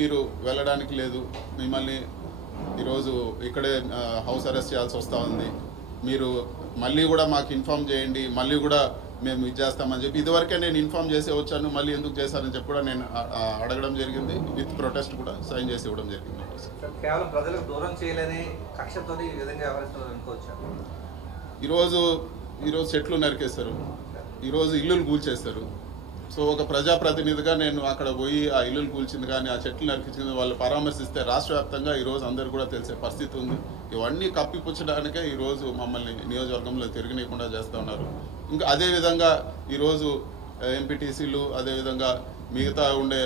మీరు వెళ్ళడానికి లేదు, మిమ్మల్ని ఈరోజు ఇక్కడే హౌస్ అరెస్ట్ చేయాల్సి వస్తూ ఉంది, మీరు మళ్ళీ కూడా మాకు ఇన్ఫామ్ చేయండి, మళ్ళీ కూడా మేము ఇది చేస్తామని చెప్పి ఇదివరకే నేను ఇన్ఫామ్ చేసి వచ్చాను, మళ్ళీ ఎందుకు చేశారని చెప్పి కూడా నేను అడగడం జరిగింది. విత్ ప్రొటెస్ట్ కూడా సైన్ చేసి ఇవ్వడం జరిగింది. కేవలం ప్రజలకు దూరం చేయలేని కక్షతో ఈ విధంగా వ్యవహరిస్తున్నారు అనుకోవచ్చు. ఈరోజు చెట్లు నరికేస్తారు, ఈరోజు ఇల్లులు కూల్చేస్తారు. సో ఒక ప్రజాప్రతినిధిగా నేను అక్కడ పోయి ఆ ఇల్లులు కూల్చింది కానీ ఆ చెట్లు నరికించింది వాళ్ళు పరామర్శిస్తే రాష్ట్ర వ్యాప్తంగా ఈరోజు అందరూ కూడా తెలిసే పరిస్థితి ఉంది. ఇవన్నీ కప్పిపుచ్చడానికే ఈరోజు మమ్మల్ని నియోజకవర్గంలో తిరగనీయకుండా చేస్తూ ఉన్నారు. ఇంకా అదేవిధంగా ఈరోజు ఎంపీటీసీలు, అదేవిధంగా మిగతా ఉండే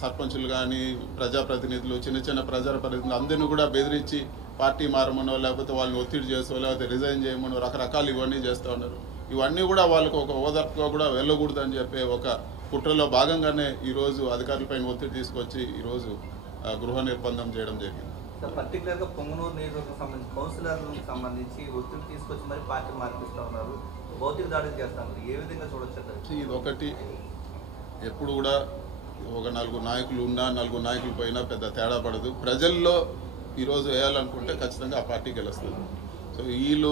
సర్పంచులు కానీ ప్రజాప్రతినిధులు, చిన్న ప్రజాప్రతినిధులు అందరినీ కూడా బెదిరించి పార్టీ మారమనో లేకపోతే వాళ్ళని ఒత్తిడి చేసో లేకపోతే రిజైన్ చేయమనో రకరకాలు ఇవన్నీ చేస్తూ ఉన్నారు. ఇవన్నీ కూడా వాళ్ళకు ఒక ఓదార్పుగా కూడా వెళ్ళకూడదని చెప్పే ఒక కుట్రలో భాగంగానే ఈరోజు అధికారులపైన ఒత్తిడి తీసుకొచ్చి ఈరోజు గృహ నిర్బంధం చేయడం జరిగింది. పర్టికులర్గా పొంగనూరు నియోజకవర్గం సంబంధించి కౌన్సిలర్లకు సంబంధించి ఒత్తిడి తీసుకొచ్చి మరి పార్టీ మార్పిస్తూ ఉన్నారు, భౌతిక దాడులు చేస్తున్నారు. ఏ విధంగా చూడొచ్చు? ఇది ఒకటి, ఎప్పుడు కూడా ఒక 4 నాయకులు ఉన్నా 4 నాయకులు పోయినా పెద్ద తేడా పడదు. ప్రజల్లో ఈరోజు వేయాలనుకుంటే ఖచ్చితంగా ఆ పార్టీ గెలుస్తుంది. సో వీళ్ళు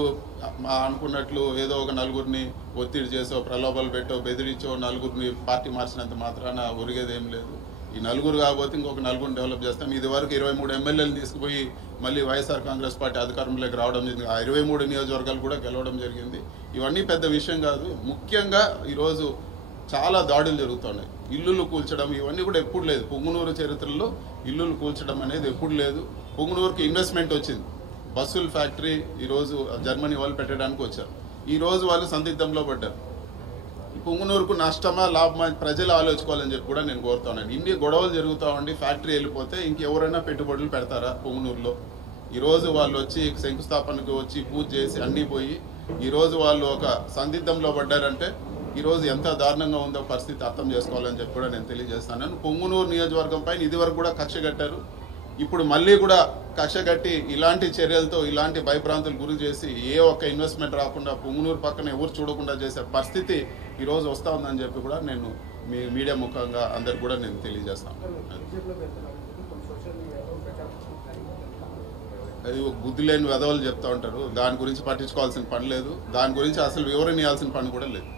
అనుకున్నట్లు ఏదో ఒక 4గురిని ఒత్తిడి చేసో ప్రలోభాలు పెట్టో బెదిరించో 4గురిని పార్టీ మార్చినంత మాత్రాన ఒరిగేది ఏం లేదు. ఈ 4 కాకపోతే ఇంకొక 4 డెవలప్ చేస్తాం. ఇది వరకు 23 ఎమ్మెల్యేలు తీసుకుపోయి మళ్ళీ వైఎస్ఆర్ కాంగ్రెస్ పార్టీ అధికారంలోకి రావడం జరిగింది. ఆ 23 నియోజకవర్గాలు కూడా గెలవడం జరిగింది. ఇవన్నీ పెద్ద విషయం కాదు. ముఖ్యంగా ఈరోజు చాలా దాడులు జరుగుతున్నాయి. ఇల్లులు కూల్చడం ఇవన్నీ కూడా ఎప్పుడు లేదు. పొంగునూరు చరిత్రలో ఇల్లులు కూల్చడం అనేది ఎప్పుడు లేదు. పొంగునూరుకి ఇన్వెస్ట్మెంట్ వచ్చింది. బస్సుల ఫ్యాక్టరీ ఈరోజు జర్మనీ వాళ్ళు పెట్టడానికి వచ్చారు. ఈరోజు వాళ్ళు సందిగ్ధంలో పడ్డారు. పొంగునూరుకు నష్టమా లాభమా ప్రజలు ఆలోచించుకోవాలని చెప్పి కూడా నేను కోరుతున్నాను. ఇన్ని గొడవలు జరుగుతూ ఉండి ఫ్యాక్టరీ వెళ్ళిపోతే ఇంకెవరైనా పెట్టుబడులు పెడతారా పొంగునూరులో? ఈరోజు వాళ్ళు వచ్చి శంకుస్థాపనకు వచ్చి పూజ చేసి అన్నీ పోయి ఈరోజు వాళ్ళు ఒక సందిగ్ధంలో పడ్డారంటే ఈరోజు ఎంత దారుణంగా ఉందో పరిస్థితి అర్థం చేసుకోవాలని చెప్పి కూడా నేను తెలియజేస్తాను. పొంగునూరు నియోజకవర్గం పైన ఇదివరకు కూడా కక్ష కట్టారు. ఇప్పుడు మళ్ళీ కూడా కక్ష కట్టి ఇలాంటి చర్యలతో ఇలాంటి భయభ్రాంతులు గురి చేసి ఏ ఒక్క ఇన్వెస్ట్మెంట్ రాకుండా పొంగునూరు పక్కన ఎవరు చూడకుండా చేసే పరిస్థితి ఈరోజు వస్తూ ఉందని చెప్పి కూడా నేను మీ మీడియా ముఖంగా అందరికి కూడా నేను తెలియజేస్తాను. అది బుద్ధి లేని వెధవలు చెప్తూ ఉంటారు. దాని గురించి పట్టించుకోవాల్సిన పని లేదు. దాని గురించి అసలు వివరణ ఇవ్వాల్సిన పని కూడా లేదు.